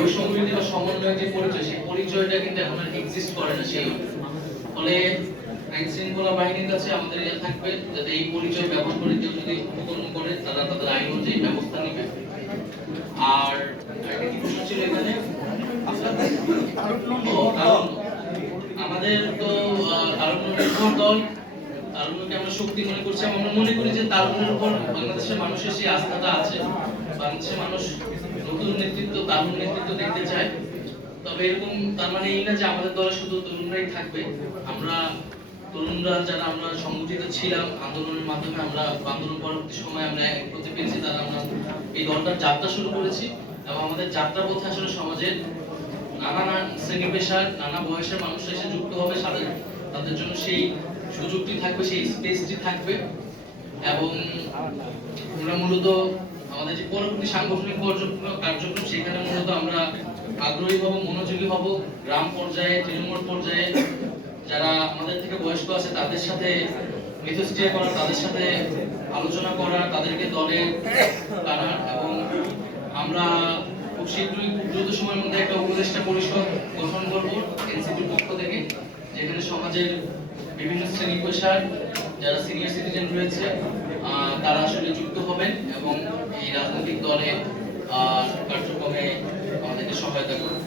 ওই সম্মিলিত সমন্বয় যে পরিচয়, সেই পরিচয়টা কিন্তু এখন আর এক্সিস্ট করে না। সেই ফলে আইন শৃঙ্খলা বাহিনীর কাছে আমাদের ইয়ে থাকবে যাতে এই পরিচয় ব্যবহার করে কেউ যদি অপকর্ম করে তারা তাদের আইন অনুযায়ী ব্যবস্থা নেবে। আর একটা কি প্রশ্ন ছিল এখানে? আমাদের তো তারুণ্য নির্ভর দল, তারুণ্যকে আমরা শক্তি মনে করছি। আমরা মনে করি যে তারুণ্যের উপর বাংলাদেশের মানুষের সেই আস্থাটা আছে। বাংলাদেশের মানুষ নতুন নেতৃত্ব, তারুণ নেতৃত্ব দেখতে চায়। তবে এরকম তার মানে এই না যে আমাদের দলে শুধু তরুণরাই থাকবে। আমরা তরুণরা যারা আমরা সংগঠিত ছিলাম আন্দোলনের মাধ্যমে, আমরা আন্দোলন পরবর্তী সময় আমরা এক হতে পেরেছি, তারা আমরা এই দলটার যাত্রা শুরু করেছি। এবং আমাদের যাত্রা পথে আসলে সমাজের নানা শ্রেণী পেশার নানা বয়সের মানুষ এসে যুক্ত হবে, সাথে তাদের জন্য সেই সুযোগটি থাকবে, সেই স্পেসটি থাকবে। এবং আমরা মূলত আমাদের যে পরবর্তী সাংগঠনিক কার্যক্রম সেখানে মূলত আমরা আগ্রহী হব, মনোযোগী হব। গ্রাম পর্যায়ে, তৃণমূল পর্যায়ে যারা আমাদের থেকে বয়স্ক আছে তাদের সাথে মিথস্ক্রিয়া করা, তাদের সাথে আলোচনা করা, তাদেরকে দলে টানা। এবং আমরা খুব শীঘ্রই, খুব দ্রুত সময়ের মধ্যে একটা উপদেষ্টা পরিষদ গঠন করব এনসিপির পক্ষ থেকে, যেখানে সমাজের বিভিন্ন শ্রেণী পেশার যারা সিনিয়র সিটিজেন রয়েছে তারা আসলে যুক্ত হবেন এবং এই রাজনৈতিক দলে কার্যক্রমে আমাদেরকে সহায়তা করবেন।